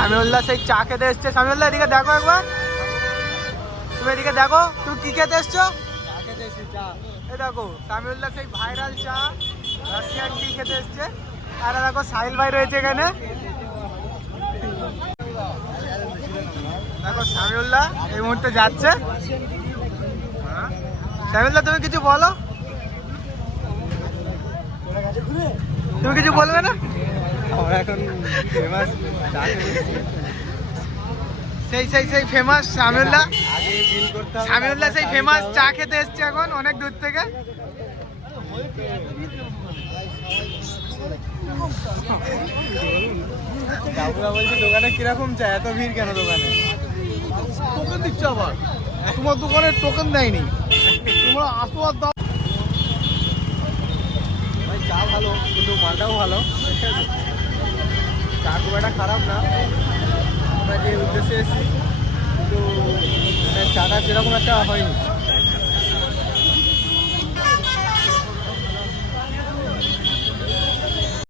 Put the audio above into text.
সামিউল্লাহ সেই চা খেতে এসছে। সামিউল্লাহ এদিকে দেখো একবার। তুমি এদিকে দেখো, তুমি কি খেতে এসছো? এই দেখো সামিউল্লাহ সেই ভাইরাল চা রাশিয়ান টি খেতে এসছে। আর দেখো, সাহিল ভাই রয়েছে এখানে। দেখো সামিউল্লাহ এই মুহূর্তে যাচ্ছে। সামিউল্লাহ তুমি কিছু বলো? তুমি কিছু বলবে না? আমরা এখন ফেমাস সেই সেই সেই ফেমাস সামিউল্লাহ সামিউল্লাহ সেই ফেমাস চা খেতে এসছে এখন অনেক দূর থেকে। কাকুরা বলছে দোকানে কীরকম চা? এত ভিড় কেন দোকানে? টোকেন দিচ্ছে আবার। তোমার দোকানে টোকেন দেয়নি। তোমরা আসো আর দাও। ভাই চা ভালো কিন্তু মালটাও ভালো। খুব একটা খারাপ না। আমরা যে উদ্দেশ্যে এসেছি কিন্তু মানে চাটা সেরকম একটা হয়নি।